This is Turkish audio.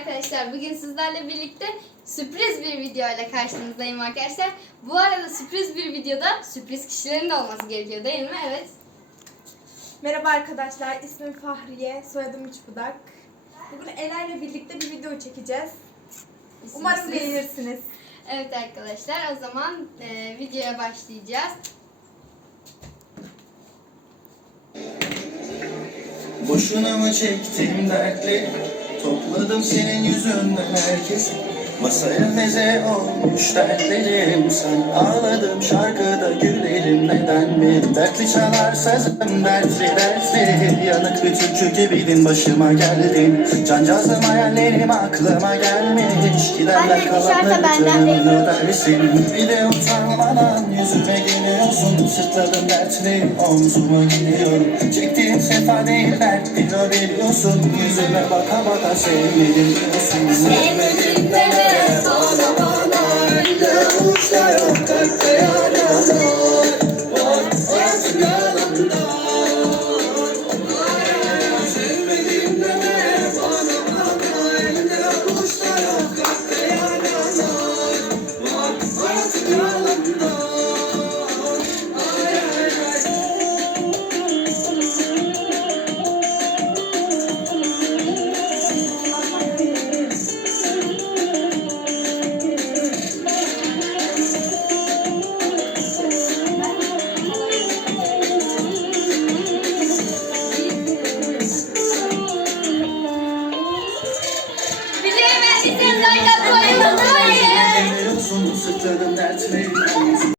arkadaşlar. Bugün sizlerle birlikte sürpriz bir video ile karşınızdayım arkadaşlar. Bu arada sürpriz bir videoda sürpriz kişilerin de olması gerekiyor değil mi? Evet. Merhaba arkadaşlar, ismim Fahriye, soyadım Üçbudak. Bugün Eler'le birlikte bir video çekeceğiz. Umarım İsimsiz. beğenirsiniz. Evet arkadaşlar o zaman e, videoya başlayacağız. Boşuna mı çektim dertleri Topladım senin yüzünden herkes Masaya meze olmuş dertlerim. Sen ağladım şarkıda gülerim neden mi Dertli çalar sazım dertli dertli? Yanık bir türkü gibiydin başıma geldin. Cancağızım hayallerim aklıma gelmiş. Dışarıda kalanları canını dersin. Bir de utanmadan yüzüme geliyorsun. Sırtladım dertli omzuma geliyorum Çektiğim sefa değil dert bir o biliyorsun. Yüzüme baka baka sevmedim diyorsun. Sevmedim deme Bak yalanlar, bak yalanlar